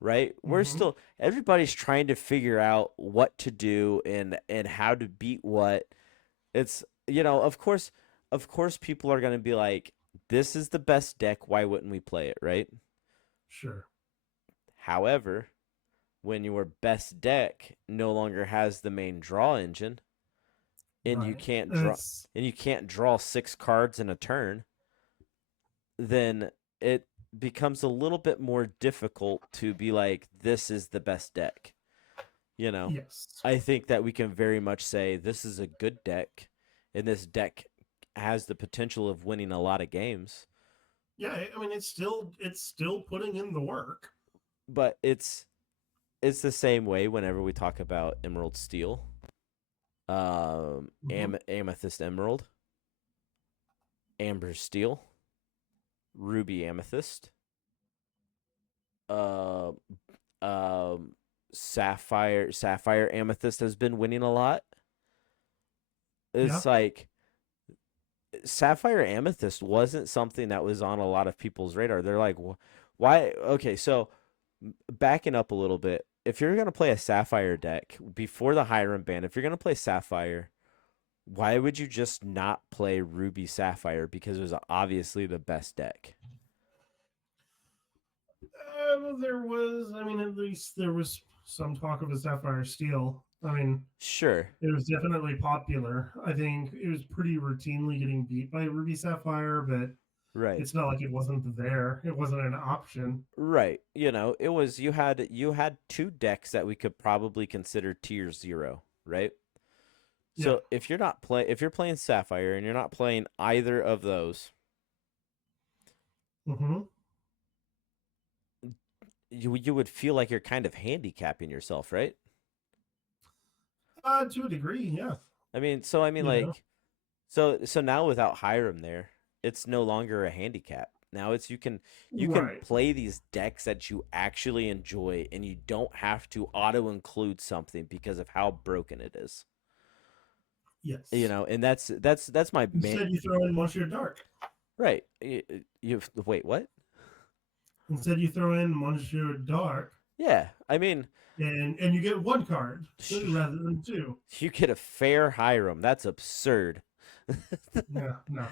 right? We're Mm-hmm. still everybody's trying to figure out what to do and how to beat what. It's of course people are going to be like, this is the best deck, why wouldn't we play it, right? Sure. However, when your best deck no longer has the main draw engine and you Right. can't And draw it's and you can't draw 6 cards in a turn, then it becomes a little bit more difficult to be like, this is the best deck. yes. I think that we can very much say this is a good deck, and this deck has the potential of winning a lot of games. Yeah, I mean it's still putting in the work. But it's the same way whenever we talk about Emerald Steel, Mm-hmm. Amethyst Emerald, Amber Steel, Ruby Amethyst, uh, Sapphire Amethyst has been winning a lot. Yeah. It's like Sapphire Amethyst wasn't something that was on a lot of people's radar. They're like, why? Okay, so backing up a little bit, if you're gonna play a Sapphire deck before the Hiram ban, if you're gonna play Sapphire, why would you just not play Ruby Sapphire? Because it was obviously the best deck. There was, I mean, at least there was some talk of a Sapphire Steel. I mean, Sure. it was definitely popular. I think it was pretty routinely getting beat by Ruby Sapphire, but Right. it's not like it wasn't there. It wasn't an option. Right. It was you had 2 decks that we could probably consider tier 0, right? Yeah. So if you're playing Sapphire and you're not playing either of those, Mm-hmm. you would feel like you're kind of handicapping yourself, right? To a degree, yeah. I mean You know, like so now without Hiram there, it's no longer a handicap. Now it's you can right. play these decks that you actually enjoy and you don't have to auto include something because of how broken it is. Yes. And that's my main. Instead, you throw in Monsieur Dark. Right. You wait, what? Instead, you throw in Monsieur Dark, Yeah. I mean, and you get one card rather than two. you get a fair Hiram. That's absurd. Yeah, no,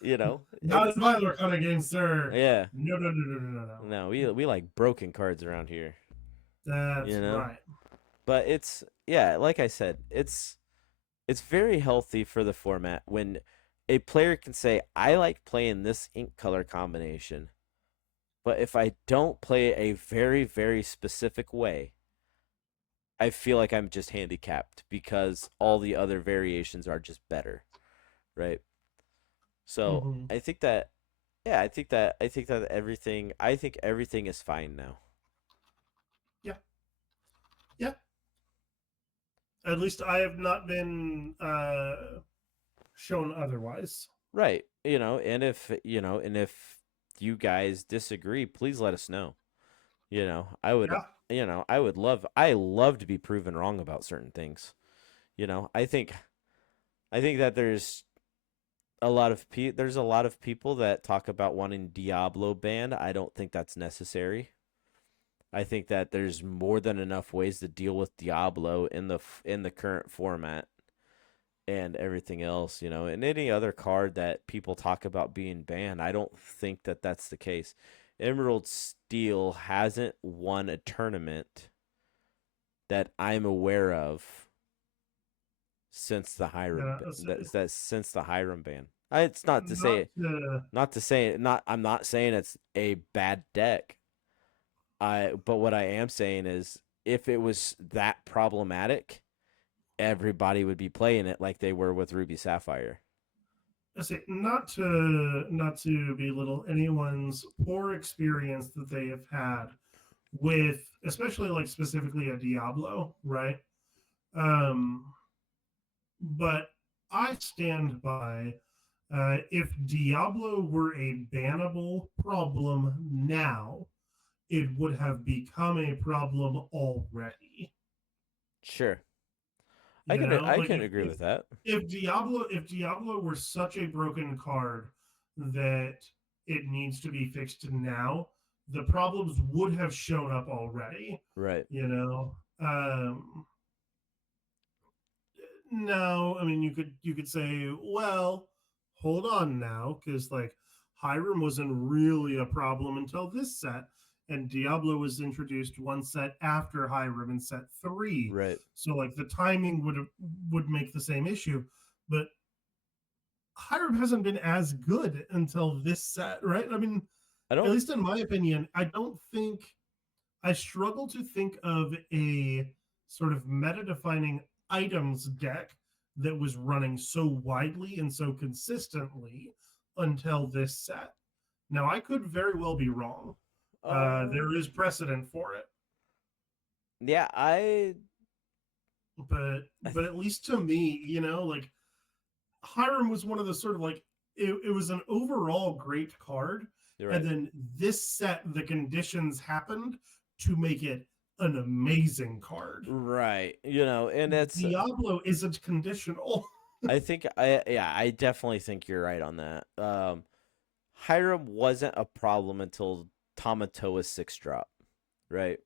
You know, not in my Lorcana game, sir. yeah. No, no, no, no, no, no, no. No, we like broken cards around here. That's You know, right. but it's yeah, like I said, it's very healthy for the format when a player can say, I like playing this ink color combination, but if I don't play it a very, very specific way, I feel like I'm just handicapped because all the other variations are just better, right? So Mm-hmm. I think that, yeah, I think everything is fine now. Yeah, yeah. At least I have not been shown otherwise. Right. And if you guys disagree, please let us know. Yeah, I love to be proven wrong about certain things. I think that there's a lot of people that talk about wanting Diablo banned. I don't think that's necessary. I think that there's more than enough ways to deal with Diablo in the current format and everything else, and any other card that people talk about being banned. I don't think that that's the case. Emerald Steel hasn't won a tournament that I'm aware of since the Hiram yeah. since the Hiram ban. It's not to Not say to, not to say not I'm not saying it's a bad deck. But what I am saying is if it was that problematic, everybody would be playing it like they were with Ruby Sapphire. not to belittle anyone's poor experience that they have had with, especially like specifically a Diablo, right? Um, but I stand by. If Diablo were a bannable problem now, it would have become a problem already. Sure. You know, I like can agree with that. if Diablo were such a broken card that it needs to be fixed now, the problems would have shown up already. Right. You know, no, I mean you could say, well, hold on now, because like Hiram wasn't really a problem until this set, and Diablo was introduced one set after Hiram in set three. Right. So like the timing would make the same issue, but Hiram hasn't been as good until this set, right? I mean, I at don't least in my opinion, I struggle to think of a sort of meta defining items deck that was running so widely and so consistently until this set. Now, I could very well be wrong. There is precedent for it, yeah, but at least to me, you know, like Hiram was one of the sort of like it was an overall great card, you're and right. then this set the conditions happened to make it an amazing card. Right. And it's Diablo isn't conditional. I definitely think you're right on that. Hiram wasn't a problem until Tamatoa's 6-drop, right? Yeah,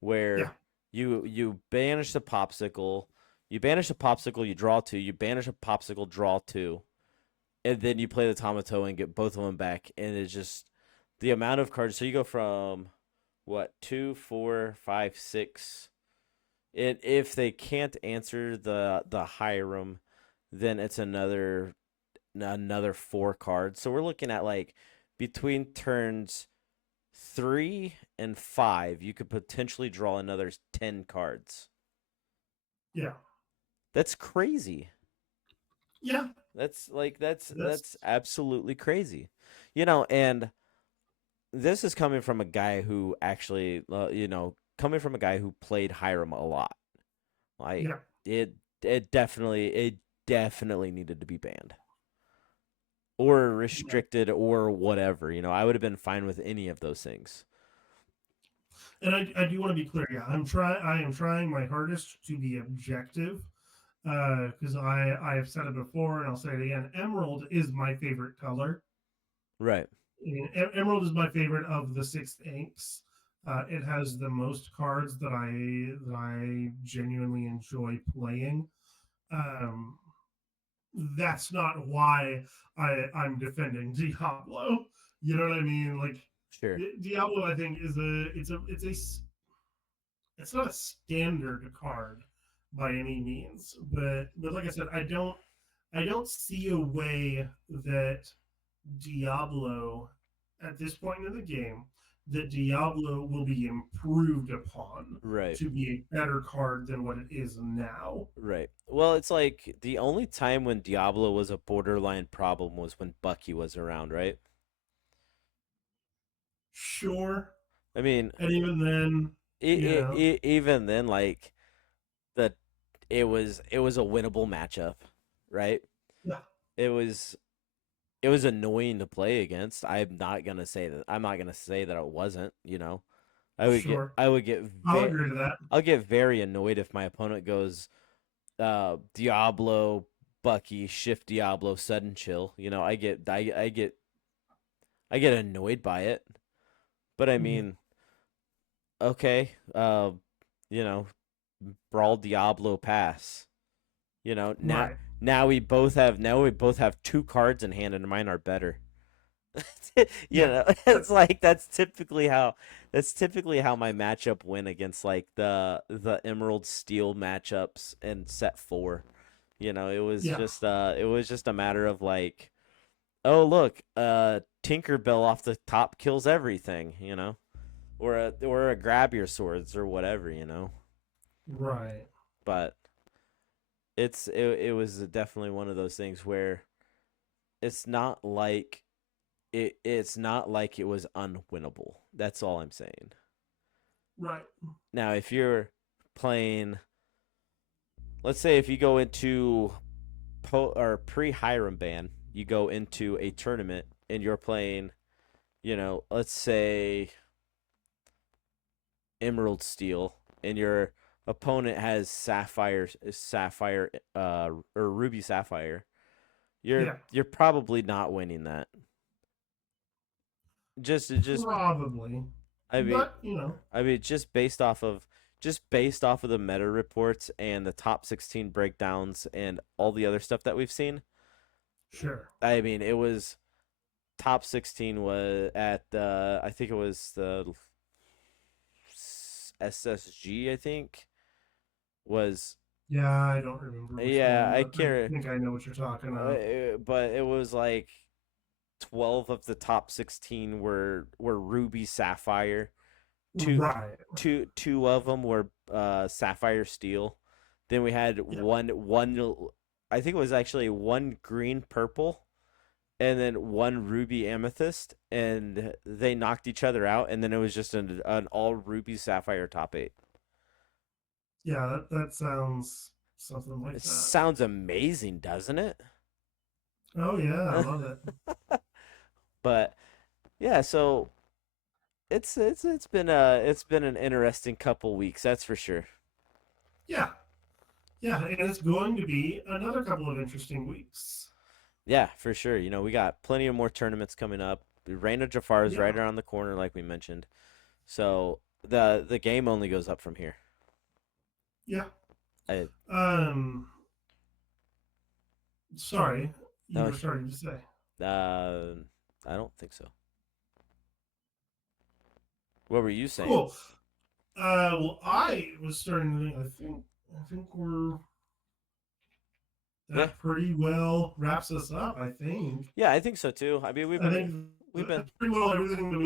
Where you banish the popsicle, you draw 2, you banish a popsicle, draw 2, and then you play the Tamatoa and get both of them back, and it's just the amount of cards. So you go from what 2, 4, 5, 6. And if they can't answer the Hiram, then it's another 4 cards. So we're looking at like between turns 3 and 5, you could potentially draw another 10 cards. yeah, That's crazy. yeah. That's absolutely crazy. And this is coming from a guy who actually, coming from a guy who played Hiram a lot. Like Yeah. it definitely needed to be banned or Yeah. restricted or whatever. I would have been fine with any of those things. And I do want to be clear. Yeah, I am trying my hardest to be objective because I have said it before and I'll say it again. Emerald is my favorite color. Right. I mean, Emerald is my favorite of the 6 inks. It has the most cards that I genuinely enjoy playing. Um, that's not why I'm defending Diablo. You know what I mean? Like Sure. Diablo, I think it's not a standard card by any means, but like I said, I don't see a way that Diablo at this point in the game that Diablo will be improved upon Right. to be a better card than what it is now. Right. Well, it's like the only time when Diablo was a borderline problem was when Bucky was around, right? Sure. I mean, And even then, even then, like the it was a winnable matchup, right? yeah, It was it was annoying to play against. I'm not gonna say that it wasn't. sure. I would get I'll agree to that. I'll get very annoyed if my opponent goes Diablo, Bucky, Shift Diablo, Sudden Chill. I get annoyed by it. But I Mhm. mean, okay, you know, Brawl Diablo pass. Now Right. now we both have two cards in hand and mine are better. Yeah. It's like that's typically how my matchup win against like the Emerald Steel matchups in set 4. Yeah. It was just a matter of like, oh look, Tinkerbell off the top kills everything, or a grab your swords or whatever. Right. But it was definitely one of those things where it's not like it's not like it was unwinnable. That's all I'm saying. Right. Now, if you're playing, let's say if you go into or pre-Hiram ban, you go into a tournament and you're playing, let's say Emerald Steel, and your opponent has Sapphire, or Ruby Sapphire. Yeah. You're probably not winning that. Just Probably. I mean, But, you know, just based off of the meta reports and the top 16 breakdowns and all the other stuff that we've seen. sure. I mean, it was top 16 was at the I think it was the SSG, I think was. Yeah, I don't remember which Yeah, one, I but I can't. think I know what you're talking about. But it was like 12 of the top 16 were Ruby Sapphire. Two Right. two of them were Sapphire Steel. Then we had Yeah. one I think it was actually one green purple and then one ruby amethyst, and they knocked each other out, and then it was just an all ruby sapphire top 8. Yeah, that sounds something like It that. sounds amazing, doesn't it? Oh yeah, I love it. But yeah, so it's been an interesting couple weeks, that's for sure. Yeah. Yeah, and it's going to be another couple of interesting weeks. Yeah, for sure. We got plenty of more tournaments coming up. Reign of Jafar is right Yeah. around the corner, like we mentioned. So the game only goes up from here. Yeah. I Um sorry, you no, were starting to say. uh, I don't think so. What were you saying? Cool. Well, I was starting to think. I think we're Yeah, that pretty well wraps us up. I think. yeah, I think so too. I mean, I think we've been that's pretty well everything that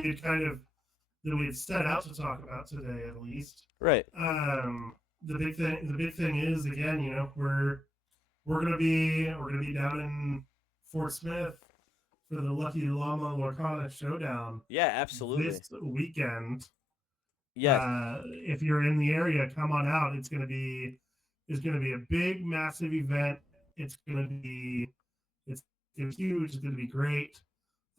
we had set out to talk about today, at least. right, The big thing is again, we're gonna be down in Fort Smith for the Lucky Llama Lorcana showdown yeah, absolutely, this weekend. yes, If you're in the area, come on out. It's gonna be a big, massive event. It's gonna be huge. It's gonna be great.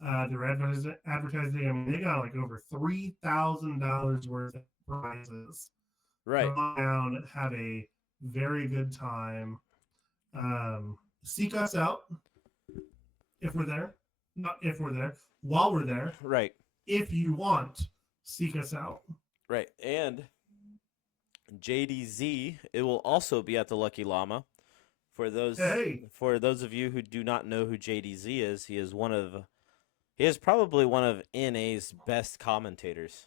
They're advertising. I mean, they got like over $3,000 worth of prizes. right, Come on down, have a very good time. Seek us out if we're there. Not if we're there. While we're there, right, if you want, seek us out. right, and JDZ, it will also be at the Lucky Llama For those Hey. of you who do not know who JDZ is, he is probably one of NA's best commentators.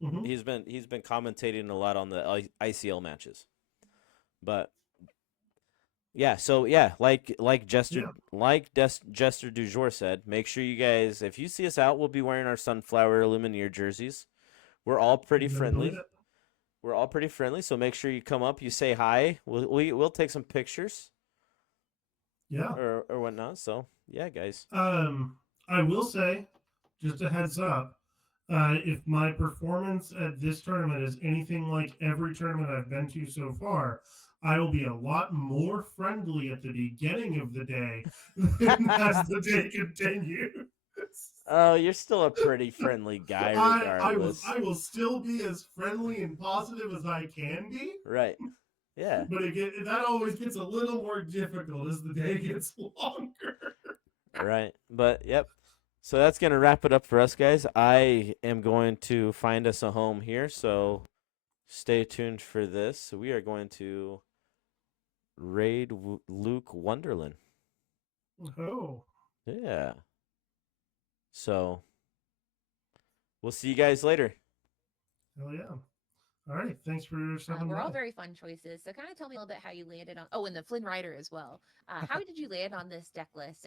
Mm-hmm. He's been commentating a lot on the ICL matches. But yeah, so yeah, like Jester Dujour said, make sure you guys, if you see us out, we'll be wearing our Sunflower Illumineer jerseys. We're all pretty friendly. We're all pretty friendly, so make sure you come up, you say hi. We'll take some pictures. Yeah. Or whatnot. So yeah, guys. I will say, just a heads up, if my performance at this tournament is anything like every tournament I've been to so far, I will be a lot more friendly at the beginning of the day than as the day continues. Oh, you're still a pretty friendly guy, regardless. I will still be as friendly and positive as I can be. Right. Yeah. But that always gets a little more difficult as the day gets longer. Right. But yep. So that's gonna wrap it up for us, guys. I am going to find us a home here, so stay tuned for this. So we are going to raid Luke Wonderland. Oh. Yeah. So we'll see you guys later. Hell yeah. All right. Thanks for stopping by. We're all very fun choices. So kind of tell me a little bit how you landed on. Oh, and the Flynn Rider as well. How did you land on this deck list?